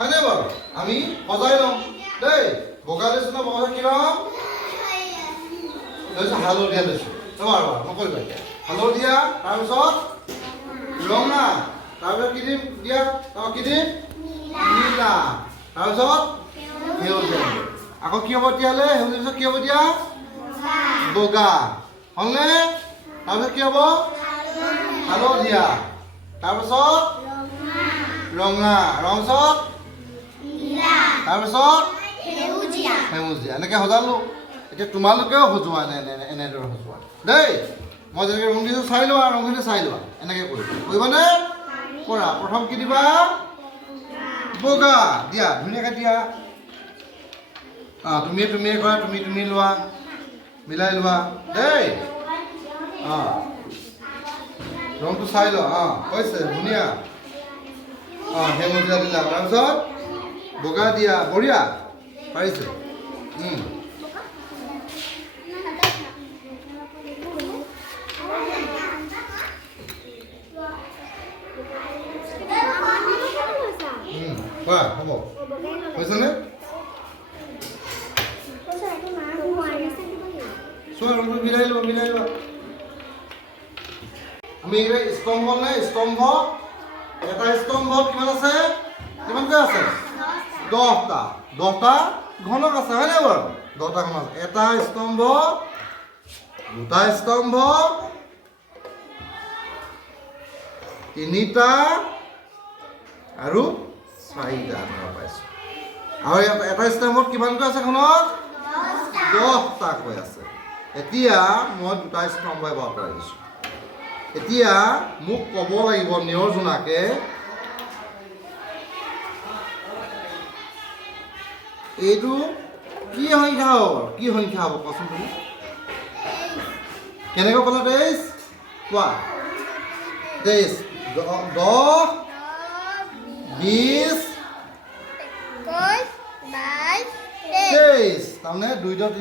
হয়নে বাৰু আমি সজাই লওঁ দেই বগা লৈছোঁ ন বগা কি ল'ম লৈছোঁ হালধীয়া লৈছোঁ তোমাৰ নকৰিবা এতিয়া হালধীয়া তাৰপিছত ৰঙা তাৰপিছত কি দিম দিয়া কি দিম নীলা তাৰপিছত সেউজীয়া আকৌ কি হ'ব তেতিয়াহ'লে সেউজীয়া পিছত কি হ'ব এতিয়া বগা হ'লনে তাৰপিছত কি হ'ব হালধীয়া তাৰপিছত ৰঙা ৰঙচত তাৰপিছত সেউজীয়া এনেকৈ সজালোঁ এতিয়া তোমালোকেও সজোৱা এনেদৰে সজোৱা দেই মই যেনেকৈ ৰং দিছোঁ চাই লোৱা ৰংখিনি চাই লোৱা এনেকৈ কৰিবানে কৰা প্ৰথম কি দিবা বগা দিয়া ধুনীয়াকৈ দিয়া তুমিয়ে কৰা তুমি লোৱা মিলাই লোৱা দেই ৰংটো চাই লোৱা হৈছে ধুনীয়া সেউজীয়া দিলা তাৰপিছত বগা দিয়া বঢ়িয়া পাৰিছে কোৱা হ'ব হৈছেনে চোৱা ৰংটো মিলাই লোৱা আমি এইকেইটা স্তম্ভ নে স্তম্ভ এটা স্তম্ভত কিমান আছে কিমানকৈ আছে 10টা ঘনক আছে হয়নে বাৰু 10টা ঘনক এটা স্তম্ভ দুটা স্তম্ভ তিনিটা আৰু চাৰিটা পাইছোঁ আৰু এটা স্তম্ভত কিমানকৈ আছে ঘনক 10টাকৈ আছে এতিয়া মই দুটা স্তম্ভ এবাৰ আঁতৰাই দিছোঁ এতিয়া মোক ক'ব লাগিব নিয়ৰজনাকে এইটো কি সংখ্যা হ'ব কোৱাচোন তুমি কেনেকৈ ক'লা 23 কোৱা 23 10 20 23 তাৰমানে 2 3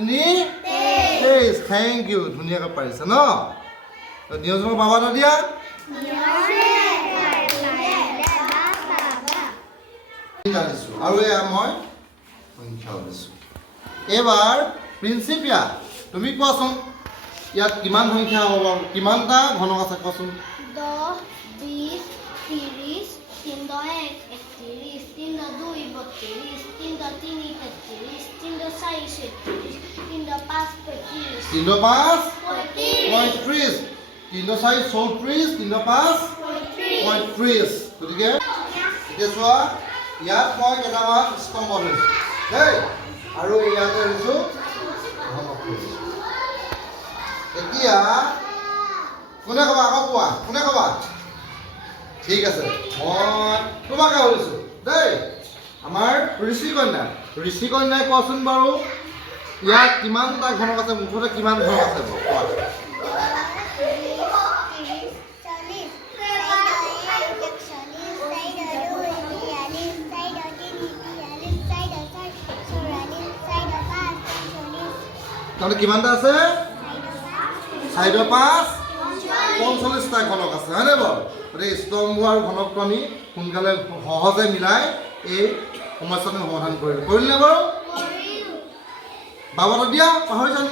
23 থেংক ইউ ধুনীয়াকৈ পাৰিছে ন নিয়জনক বাবা এটা দিয়া আৰু এয়া মই সংখ্যা দিছোঁ এইবাৰ প্ৰিন্সিপিয়া তুমি কোৱাচোন ইয়াত কিমান সংখ্যা হ'ব বাৰু কিমানটা ঘনক আছে কোৱাচোন 10 20 30 3 1 31 3 2 32 3 3 33 3 4 37 3 5 35 3 5 35 3 4 34 3 5 35 গতিকে এতিয়া চোৱা ইয়াত মই কেইটামান স্তম্ভ লৈছোঁ দেই আৰু ইয়াতে লৈছোঁ এতিয়া কোনে ক'বা আকৌ কোৱা কোনে ক'বা ঠিক আছে মই তোমাকে সুধিছোঁ দেই আমাৰ ঋষিকন্যাই কোৱাচোন বাৰু ইয়াত কিমানটা ঘনক আছে মুঠতে কিমান ঘনক আছে কোৱা তাহলে কিমানটা আছে 4 5 45টা ঘনক আছে হয়নে বাৰু গতিকে স্তম্ভ আৰু ঘনকটো আমি সোনকালে সহজে মিলাই এই সমস্যাটো সমাধান কৰিলে বাৰু বাবাটো দিয়া পাহৰি জানো